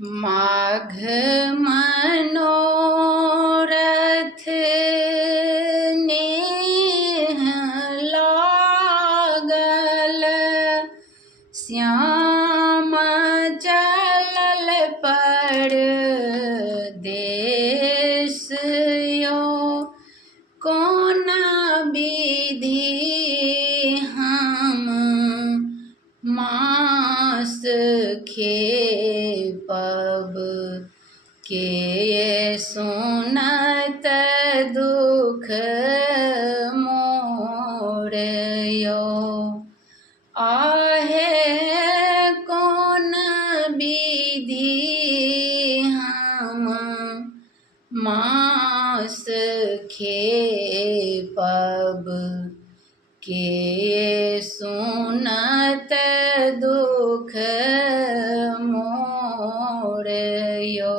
माघ मनोरथ नेह लागल, श्याम चलल परदेस यो। कोना विधि हम मास खेपब, के सुनत दुख मोर यो। आहे कोन विधि हम मास खेपब, के सुनत दुख मोर यो।